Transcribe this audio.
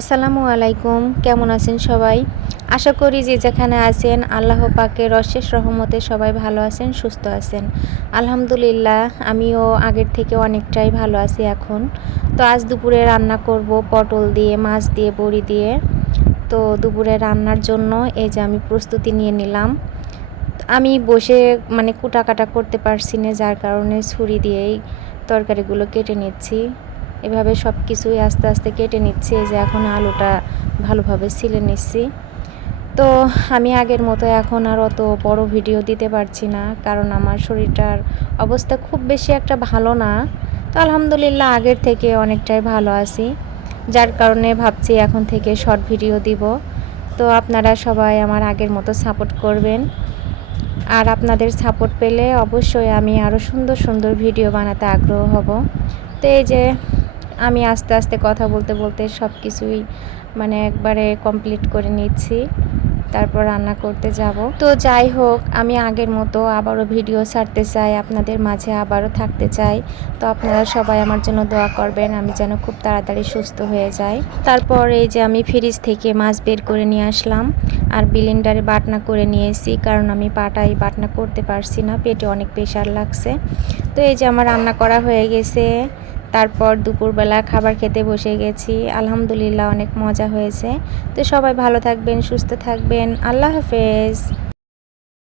আসসালামু আলাইকুম, কেমন আছেন সবাই? আশা করি যে যেখানে আছেন, আল্লাহ পাকের অশেষ রহমতে সবাই ভালো আছেন, সুস্থ আছেন। আলহামদুলিল্লাহ, আমিও আগের থেকে অনেকটাই ভালো আছি এখন। তো আজ দুপুরে রান্না করব পটল দিয়ে, মাছ দিয়ে, বড়ি দিয়ে। তো দুপুরে রান্নার জন্য এই যে আমি প্রস্তুতি নিয়ে নিলাম। আমি বসে মানে কুটাকাটা করতে পারছি না, যার কারণে ছুরি দিয়েই তরকারিগুলো কেটে নিচ্ছি। এভাবে সব কিছুই আস্তে আস্তে কেটে নিচ্ছি যে এখন আলুটা ভালোভাবে ছিলে নিচ্ছি। তো আমি আগের মতো এখন আর অত বড় ভিডিও দিতে পারছি না, কারণ আমার শরীরটার অবস্থা খুব বেশি একটা ভালো না। তো আলহামদুলিল্লাহ আগের থেকে অনেকটাই ভালো আছি, যার কারণে ভাবছি এখন থেকে শর্ট ভিডিও দিব। তো আপনারা সবাই আমার আগের মতো সাপোর্ট করবেন। আর আপনাদের সাপোর্ট পেলে অবশ্যই আমি আরও সুন্দর সুন্দর ভিডিও বানাতে আগ্রহ হব। তো এই যে আমি আস্তে আস্তে কথা বলতে বলতে সব কিছুই মানে একবারে কমপ্লিট করে নিচ্ছি। তারপর রান্না করতে যাব। তো যাই হোক, আমি আগের মতো আবারও ভিডিও ছাড়তে চাই, আপনাদের মাঝে আবারও থাকতে চাই। তো আপনারা সবাই আমার জন্য দোয়া করবেন, আমি যেন খুব তাড়াতাড়ি সুস্থ হয়ে যাই। তারপর এই যে আমি ফ্রিজ থেকে মাছ বের করে নিয়ে আসলাম আর বিলিন্ডারে বাটনা করে নিয়েছি, কারণ আমি পাটাই বাটনা করতে পারছি না, পেটে অনেক প্রেশার লাগছে। তো এই যে আমার রান্না করা হয়ে গেছে। তারপর দুপুরবেলা খাবার খেতে বসে গেছি। আলহামদুলিল্লাহ অনেক মজা হয়েছে। তো সবাই ভালো থাকবেন, সুস্থ থাকবেন। আল্লাহ হাফেজ।